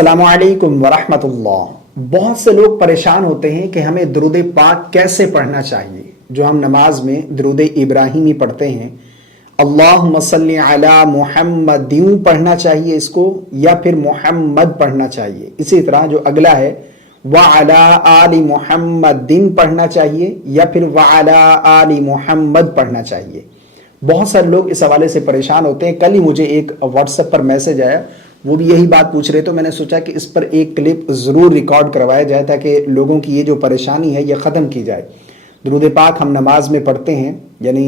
السلام علیکم ورحمۃ اللہ۔ بہت سے لوگ پریشان ہوتے ہیں کہ ہمیں درود پاک کیسے پڑھنا چاہیے۔ جو ہم نماز میں درود ابراہیمی پڑھتے ہیں، اللہم صلی علی محمد پڑھنا چاہیے اس کو، یا پھر محمد پڑھنا چاہیے۔ اسی طرح جو اگلا ہے وعلی آل محمد پڑھنا چاہیے، یا پھر وعلی آل محمد پڑھنا چاہیے۔ بہت سارے لوگ اس حوالے سے پریشان ہوتے ہیں۔ کل ہی مجھے ایک واٹس ایپ پر میسج آیا، وہ بھی یہی بات پوچھ رہے، تو میں نے سوچا کہ اس پر ایک کلپ ضرور ریکارڈ کروایا جائے تاکہ لوگوں کی یہ جو پریشانی ہے یہ ختم کی جائے۔ درود پاک ہم نماز میں پڑھتے ہیں، یعنی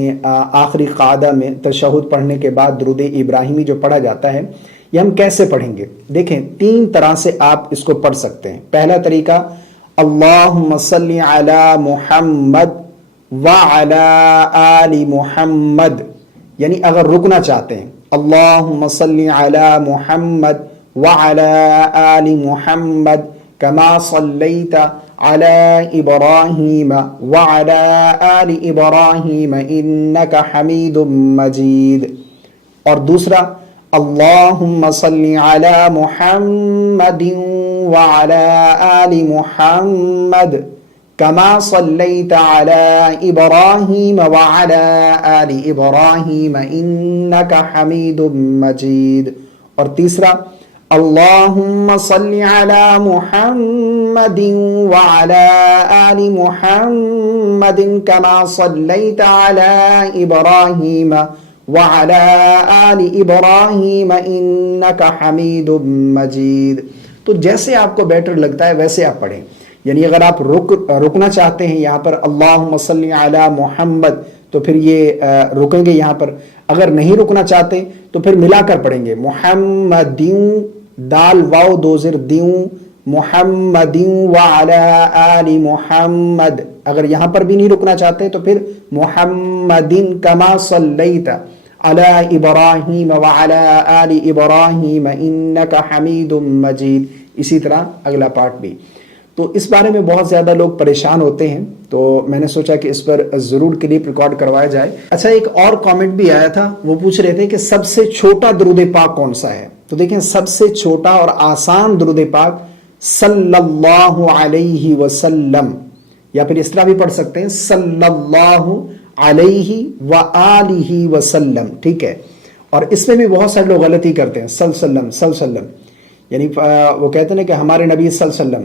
آخری قعدہ میں تشہد پڑھنے کے بعد درود ابراہیمی جو پڑھا جاتا ہے، یہ ہم کیسے پڑھیں گے؟ دیکھیں، تین طرح سے آپ اس کو پڑھ سکتے ہیں۔ پہلا طریقہ، اللہم صلی علی محمد وعلی آل محمد، یعنی اگر رکنا چاہتے ہیں اللہم صلی علی محمد وعلی آل محمد کما صلیت علی ابراہیم وعلی آل ابراہیم انک حمید مجید۔ اور دوسرا، اللہم صلی علی محمد وعلی آل محمد کما صلیت علی ابراہیم وعلی آل ابراہیم انک حمید مجید۔ اور تیسرا، اللہم صلی علی محمد وعلی آل محمد کما صلیت علی ابراہیم وعلی آل ابراہیم انک حمید مجید۔ تو جیسے آپ کو بیٹر لگتا ہے ویسے آپ پڑھیں۔ یعنی اگر آپ رکنا چاہتے ہیں یہاں پر اللہم صلی علی محمد، تو پھر یہ رکیں گے یہاں پر۔ اگر نہیں رکنا چاہتے تو پھر ملا کر پڑھیں گے، محمدیوں دال واو دو زر دیوں محمدیوں وعلی آل محمد۔ اگر یہاں پر بھی نہیں رکنا چاہتے تو پھر محمدین کما صلیت علی ابراہیم وعلی آل ابراہیم انک حمید مجید۔ اسی طرح اگلا پارٹ بھی۔ تو اس بارے میں بہت زیادہ لوگ پریشان ہوتے ہیں، تو میں نے سوچا کہ اس پر ضرور کلپ ریکارڈ کروایا جائے۔ اچھا، ایک اور کامنٹ بھی آیا تھا، وہ پوچھ رہے تھے کہ سب سے چھوٹا درود پاک کون سا ہے؟ تو دیکھیں، سب سے چھوٹا اور آسان درود پاک صلی اللہ علیہ وسلم، یا پھر اس طرح بھی پڑھ سکتے ہیں صلی اللہ علیہ وآلہ وسلم، ٹھیک ہے؟ اور اس میں بھی بہت سارے لوگ غلطی کرتے ہیں، صلی وسلم، یعنی وہ کہتے ہیں کہ ہمارے نبی صلی وسلم،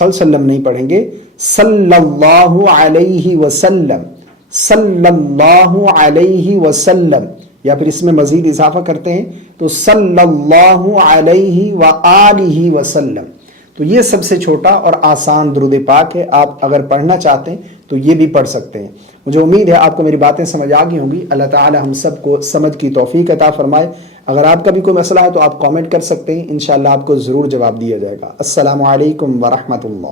وسلم نہیں پڑھیں گے، صلی اللہ علیہ وسلم، صلی اللہ علیہ وسلم، یا پھر اس میں مزید اضافہ کرتے ہیں تو صلی اللہ علیہ وآلہ وسلم۔ تو یہ سب سے چھوٹا اور آسان درود پاک ہے، آپ اگر پڑھنا چاہتے ہیں تو یہ بھی پڑھ سکتے ہیں۔ مجھے امید ہے آپ کو میری باتیں سمجھ آ گئی ہوں گی۔ اللہ تعالی ہم سب کو سمجھ کی توفیق عطا فرمائے۔ اگر آپ کا بھی کوئی مسئلہ ہے تو آپ کامنٹ کر سکتے ہیں، انشاءاللہ آپ کو ضرور جواب دیا جائے گا۔ السلام علیکم ورحمۃ اللہ۔